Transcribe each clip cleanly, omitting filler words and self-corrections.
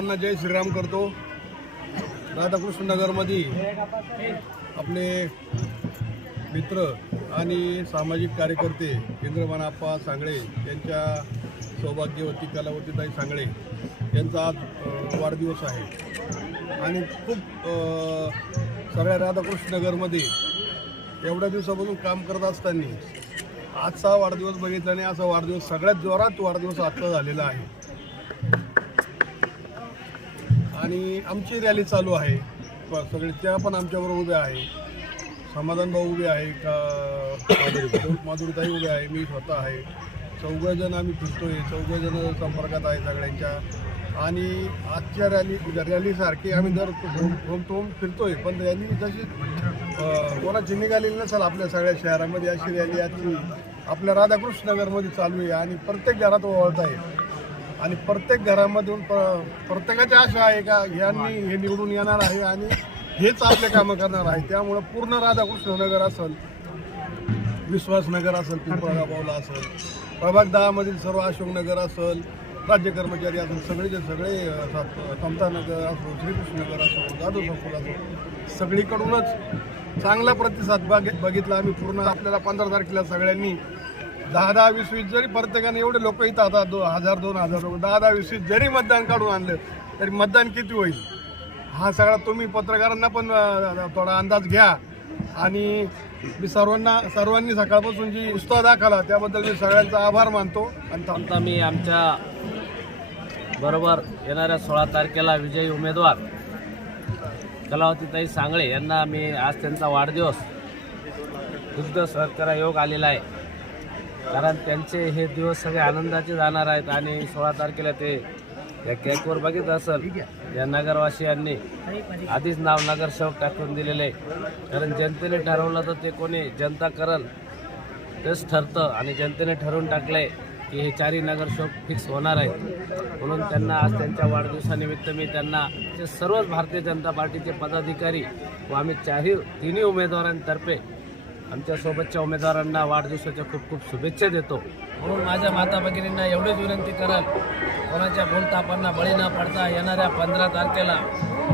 सर्वांना जय श्रीराम करतो। राधाकृष्ण नगरमध्ये आपले मित्र आणि सामाजिक कार्यकर्ते इंद्रमानाप्पा सांगळे यांच्या सौभाग्यवती कलावतीताई सांगळे यांचा आज वाढदिवस आहे आणि खूप सगळ्या राधाकृष्ण नगरमध्ये एवढ्या दिवसापासून काम करत असताना आजचा वाढदिवस बघितला आणि असा वाढदिवस सगळ्यात जोरात वाढदिवस आजचा झालेला आहे आणि आमची रॅली चालू आहे। सगळे त्या पण आमच्याबरोबर उभे आहे, समाधान भाऊ उभे आहे, माधुरीताई उभे आहे, मी स्वतः आहे, चौघजण आम्ही फिरतोय, चौघजण संपर्कात आहे सगळ्यांच्या। आणि आजच्या रॅलीसारखी आम्ही दर थोम फिरतोय, पण रॅली जशी कोणाची निघालेली नसेल आपल्या सगळ्या शहरामध्ये अशी रॅली आजची आपल्या राधाकृष्ण नगरमध्ये चालू आहे आणि प्रत्येक घरात ओळखत आहे आणि प्रत्येक घरामधून प्रत्येकाची आशा आहे का यांनी हे निवडून येणार आहे आणि हेच आपले कामं करणार आहे। त्यामुळं पूर्ण राधाकृष्ण नगर असेल, विश्वासनगर असेल, पिंपळगाव पावला असेल, प्रभाग 10 मधील सर्व अशोकनगर असेल, राज्य कर्मचारी असेल, सगळेचे सगळे समतानगर असो, श्रीकृष्णनगर असो, जाधव संकुल असो, सगळीकडूनच चांगला प्रतिसाद बघितला आम्ही। पूर्ण आपल्याला 15 तारखेला सगळ्यांनी 10-10, 20-20 जरी प्रत्येकाने एवढे लोक इथं आता 1000-2000 लोक 10-10, 20-20 जरी मतदान काढून आणलं तरी मतदान किती होईल हा सगळा तुम्ही पत्रकारांना पण थोडा अंदाज घ्या। आणि मी सर्वांनी सकाळपासून जी उत्साह दाखवला त्याबद्दल मी सगळ्यांचा आभार मानतो। आता मी आमच्या बरोबर येणाऱ्या 16 तारखेला विजयी उमेदवार कलावतीताई सांगळे यांना मी आज त्यांचा वाढदिवस दुग्ध सहकार्य योग आलेला आहे, कारण त्यांचे हे दिवस सगळे आनंदाचे जाणार आहेत। आणि 16 तारखेला ते या केकवर बघितलं असेल या नगरवासियांनी आधीच नाव नगरसेवक टाकून दिलेले आहे, कारण जनतेने ठरवलं तर ते कोणी जनता करल तेच ठरतं आणि जनतेने ठरवून टाकलंय की हे 4 नगरसेवक फिक्स होणार आहेत। म्हणून त्यांना आज त्यांच्या वाढदिवसानिमित्त मी त्यांना सर्वच भारतीय जनता पार्टीचे पदाधिकारी व आम्ही तिन्ही उमेदवारांतर्फे आमच्या सोबतच्या उमेदवारांना वाढदिवसाच्या खूप खूप शुभेच्छा देतो। म्हणून माझ्या माता भगिनींना एवढीच विनंती कराल, कोणाच्या बोलतापांना बळी न पडता येणाऱ्या 15 तारखेला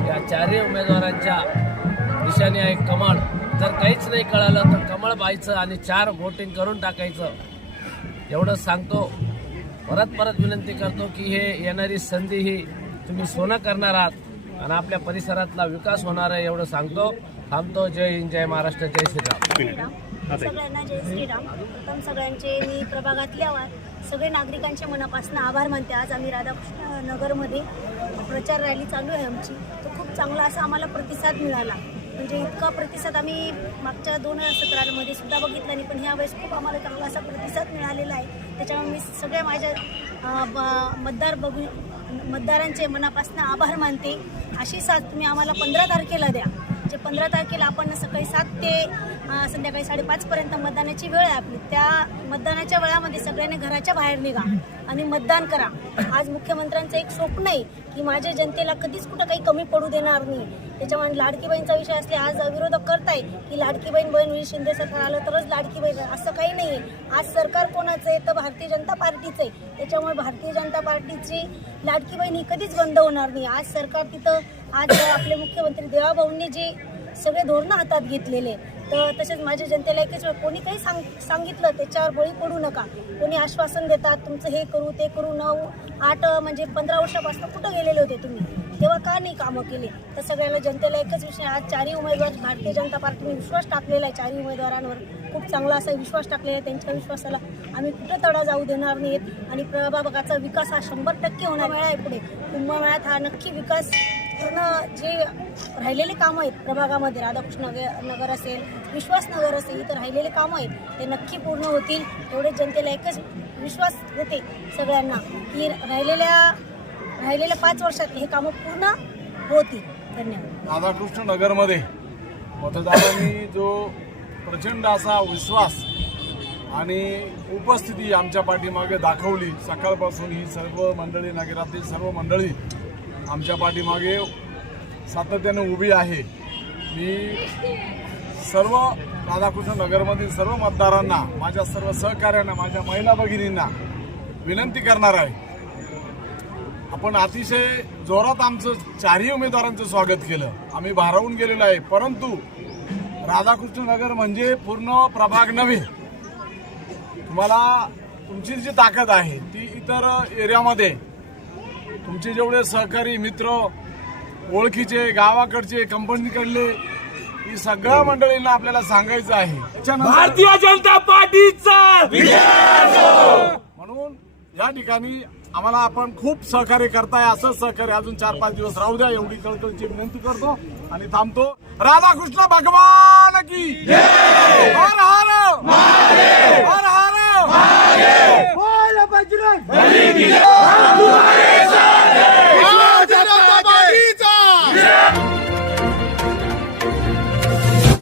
या 4 उमेदवारांच्या दिशेने आहे कमळ। जर काहीच नाही कळालं तर कमळ पाहायचं आणि 4 वोटिंग करून टाकायचं एवढंच सांगतो। परत विनंती करतो की हे येणारी संधी ही तुम्ही सोनं करणार आहात आणि आपल्या परिसरातला विकास होणार आहे एवढं सांगतो। थांबतो। जय हिंद, जय महाराष्ट्र, जय श्रीराम। सगळ्यांना जय श्रीराम। प्रथम सगळ्यांचे मी प्रभागातल्या सगळे नागरिकांचे मनापासून आभार मानते। आज आम्ही राधाकृष्ण नगरमध्ये प्रचार रॅली चालू आहे आमची, तर खूप चांगला असा आम्हाला प्रतिसाद मिळाला। म्हणजे इतका प्रतिसाद आम्ही मागच्या 2 सत्रामध्ये सुद्धा बघितला नाही, पण ह्या वेळेस खूप आम्हाला चांगला असा प्रतिसाद मिळालेला आहे। त्याच्यामुळे मी सगळ्या माझ्या मतदारांचे मनापासून आभार मानते। अशी साथ तुम्ही आम्हाला 15 तारखेला द्या। जे 15 तारखेला आपण सकाळी 7 ते संध्याकाळी 5:30 पर्यंत मतदानाची वेळ आहे आपली, त्या मतदानाच्या वेळामध्ये सगळ्यांनी घराच्या बाहेर निघा आणि मतदान करा। आज मुख्यमंत्र्यांचं एक स्वप्न आहे की माझ्या जनतेला कधीच कुठं काही कमी पडू देणार नाही। त्याच्यामुळे लाडकी बहीणचा विषय असले आज विरोधक करताय की लाडकी बहीण शिंदे सरकार आलं तरच लाडकी बहीण, असं काही नाही आहे। आज सरकार कोणाचं आहे तर भारतीय जनता पार्टीचं आहे, त्याच्यामुळे भारतीय जनता पार्टीची लाडकी बहीण ही कधीच बंद होणार नाही। आज सरकार तिथं आज आपले मुख्यमंत्री देवाभाऊंनी जे सगळे धोरणं हातात घेतलेले, तर तसेच माझ्या जनतेला एकच वेळ कोणी काही सांगितलं त्याच्यावर बळी पडू नका। कोणी आश्वासन देतात तुमचं हे करू ते करू, 9-8 म्हणजे 15 वर्षापासून कुठं गेलेले होते तुम्ही, तेव्हा का नाही कामं केले? तर सगळ्याला जनतेला एकच विषय, आज 4 उमेदवार भारतीय जनता पार्टीने विश्वास टाकलेला आहे, 4 उमेदवारांवर खूप चांगला असा विश्वास टाकलेला आहे। त्यांच्या विश्वासाला आम्ही कुठं तडा जाऊ देणार नाहीत आणि प्रभागाचा विकास हा 100% होणार आहे। पुढे कुंभमेळ्यात हा नक्की विकास पूर्ण जे राहिलेले कामं आहेत प्रभागामध्ये, राधाकृष्ण नगर असेल, विश्वासनगर असेल, इथं राहिलेले कामं आहेत ते नक्की पूर्ण होतील। एवढे जनतेला एकच विश्वास देते सगळ्यांना की राहिलेल्या 5 वर्षात हे कामं पूर्ण होतील। धन्यवाद। राधाकृष्ण नगरमध्ये मतदारांनी जो प्रचंड असा विश्वास आणि उपस्थिती आमच्या पाठीमागे दाखवली, सकाळपासून ही सर्व मंडळी, नगरातील सर्व मंडळी आमच्या पाठीमागे सातत्याने उभी आहे। मी सर्व राधाकृष्ण नगरमधील सर्व मतदारांना, माझ्या सर्व सहकार्यांना, माझ्या महिला भगिनींना विनंती करणार आहे आपण अतिशय जोरात आमचं चारही उमेदवारांचं स्वागत केलं. आम्ही भारावून गेलेलो आहे, परंतु राधाकृष्ण नगर म्हणजे पूर्ण प्रभाग नव्हे. तुम्हाला तुमची जी ताकद आहे ती इतर एरियामध्ये तुमचे जेवढे सहकारी मित्र, ओळखीचे, गावाकडचे, कंपनीकडले, ही सगळ्या मंडळींना आपल्याला सांगायचं आहे. भारतीय जनता पार्टीचा म्हणून या ठिकाणी आम्हाला आपण खूप सहकार्य करताय. असं सहकार्य अजून 4-5 दिवस राहू द्या, एवढी कळकळीची विनंती करतो आणि थांबतो. राधाकृष्ण भगवान की जय. हर हर